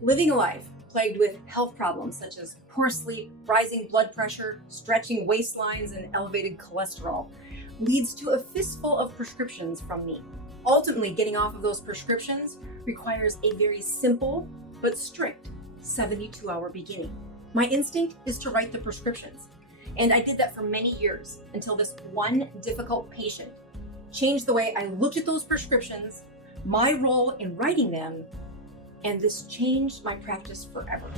Living a life plagued with health problems such as poor sleep, rising blood pressure, stretching waistlines, and elevated cholesterol leads to a fistful of prescriptions from me. Ultimately, getting off of those prescriptions requires a very simple but strict 72-hour beginning. My instinct is to write the prescriptions, and I did that for many years until this one difficult patient changed the way I looked at those prescriptions, my role in writing them, and this changed my practice forever.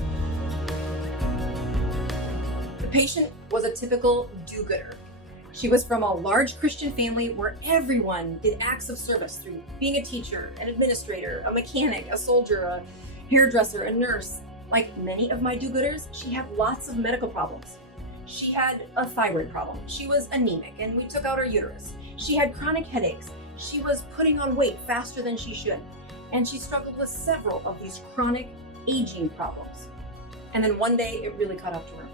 The patient was a typical do-gooder. She was from a large Christian family where everyone did acts of service through being a teacher, an administrator, a mechanic, a soldier, a hairdresser, a nurse. Like many of my do-gooders, she had lots of medical problems. She had a thyroid problem. She was anemic and we took out her uterus. She had chronic headaches. She was putting on weight faster than she should. And she struggled with several of these chronic aging problems. And then one day it really caught up to her.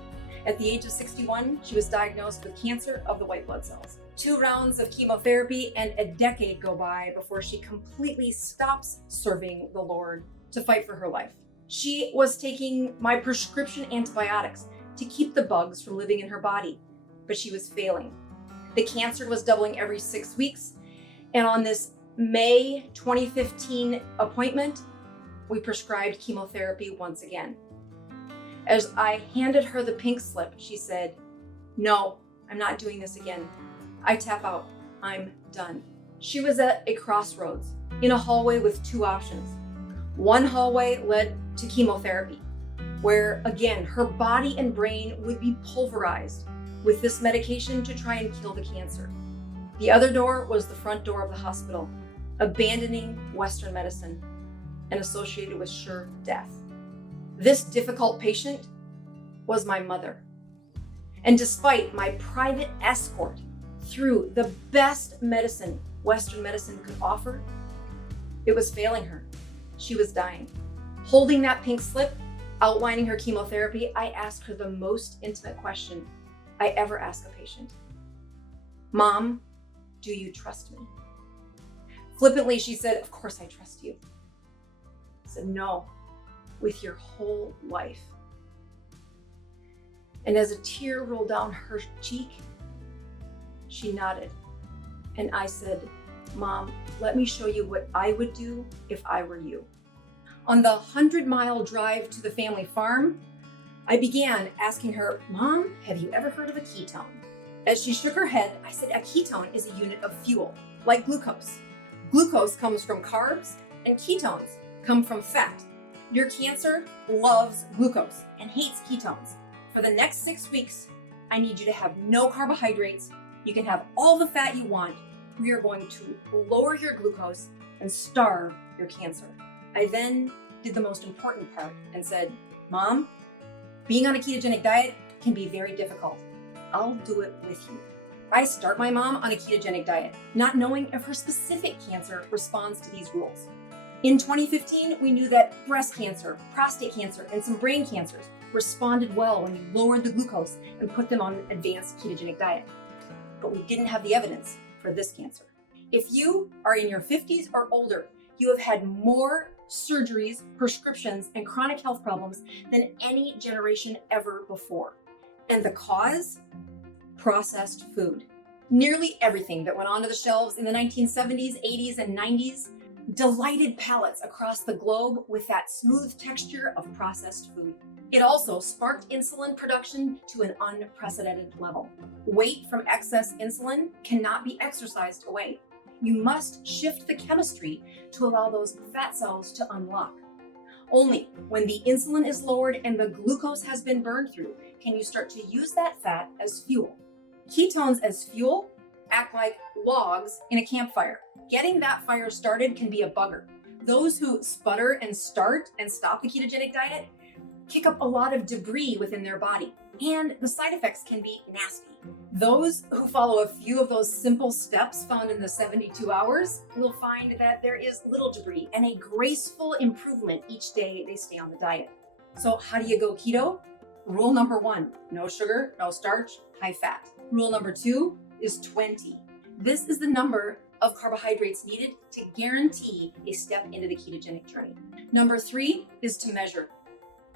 At the age of 61, she was diagnosed with cancer of the white blood cells. 2 rounds of chemotherapy and a decade go by before she completely stops serving the Lord to fight for her life. She was taking my prescription antibiotics to keep the bugs from living in her body, but she was failing. The cancer was doubling every 6 weeks, and on this May 2015 appointment, we prescribed chemotherapy once again. As I handed her the pink slip, she said, "No, I'm not doing this again. I tap out. I'm done." She was at a crossroads in a hallway with 2 options. One hallway led to chemotherapy, where again, her body and brain would be pulverized with this medication to try and kill the cancer. The other door was the front door of the hospital, abandoning Western medicine and associated with sure death. This difficult patient was my mother. And despite my private escort through the best medicine Western medicine could offer, it was failing her. She was dying. Holding that pink slip, outlining her chemotherapy, I asked her the most intimate question I ever ask a patient. "Mom, do you trust me?" Flippantly, she said, "Of course I trust you." I said, "No, with your whole life." And as a tear rolled down her cheek, she nodded. And I said, "Mom, let me show you what I would do if I were you." On the 100-mile drive to the family farm, I began asking her, "Mom, have you ever heard of a ketone?" As she shook her head, I said, "A ketone is a unit of fuel, like glucose. Glucose comes from carbs, and ketones come from fat. Your cancer loves glucose and hates ketones. For the next 6 weeks, I need you to have no carbohydrates. You can have all the fat you want. We are going to lower your glucose and starve your cancer." I then did the most important part and said, "Mom, being on a ketogenic diet can be very difficult. I'll do it with you." I start my mom on a ketogenic diet, not knowing if her specific cancer responds to these rules. In 2015, we knew that breast cancer, prostate cancer, and some brain cancers responded well when you lowered the glucose and put them on an advanced ketogenic diet. But we didn't have the evidence for this cancer. If you are in your 50s or older, you have had more surgeries, prescriptions, and chronic health problems than any generation ever before. And the cause? Processed food. Nearly everything that went onto the shelves in the 1970s, 80s, and 90s delighted palates across the globe with that smooth texture of processed food. It also sparked insulin production to an unprecedented level. Weight from excess insulin cannot be exercised away. You must shift the chemistry to allow those fat cells to unlock. Only when the insulin is lowered and the glucose has been burned through can you start to use that fat as fuel. Ketones as fuel act like logs in a campfire. Getting that fire started can be a bugger. Those who sputter and start and stop the ketogenic diet kick up a lot of debris within their body, and the side effects can be nasty. Those who follow a few of those simple steps found in the 72 hours will find that there is little debris and a graceful improvement each day they stay on the diet. So how do you go keto? Rule number 1, no sugar, no starch, high fat. Rule number 2 is 20. This is the number of carbohydrates needed to guarantee a step into the ketogenic journey. Number 3 is to measure.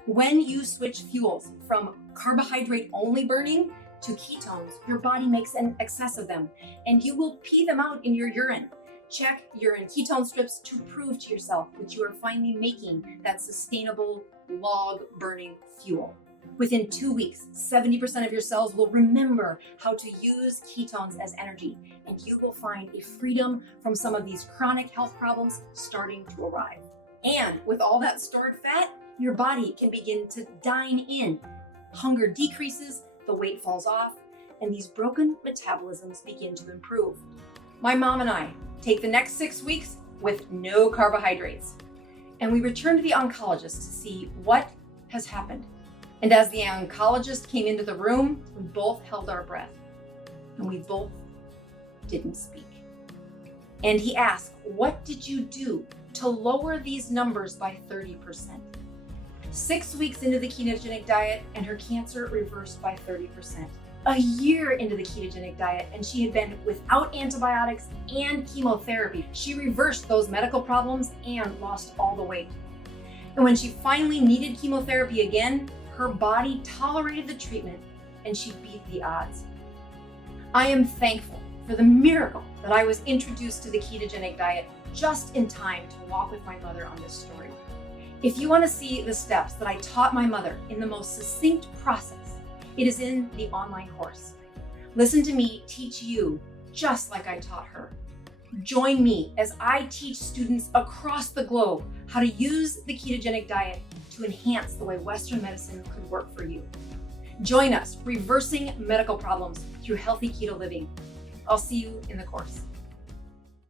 When you switch fuels from carbohydrate-only burning to ketones, your body makes an excess of them, and you will pee them out in your urine. Check urine ketone strips to prove to yourself that you are finally making that sustainable log-burning fuel. Within 2 weeks, 70% of your cells will remember how to use ketones as energy, and you will find a freedom from some of these chronic health problems starting to arrive. And with all that stored fat, your body can begin to dine in. Hunger decreases, the weight falls off, and these broken metabolisms begin to improve. My mom and I take the next 6 weeks with no carbohydrates, and we return to the oncologist to see what has happened. And as the oncologist came into the room, we both held our breath, and we both didn't speak. And he asked, "What did you do to lower these numbers by 30%? 6 weeks into the ketogenic diet, and her cancer reversed by 30%. A year into the ketogenic diet, and she had been without antibiotics and chemotherapy. She reversed those medical problems and lost all the weight. And when she finally needed chemotherapy again, her body tolerated the treatment and she beat the odds. I am thankful for the miracle that I was introduced to the ketogenic diet just in time to walk with my mother on this story. If you want to see the steps that I taught my mother in the most succinct process, it is in the online course. Listen to me teach you just like I taught her. Join me as I teach students across the globe how to use the ketogenic diet to enhance the way Western medicine could work for you. Join us reversing medical problems through healthy keto living. I'll see you in the course.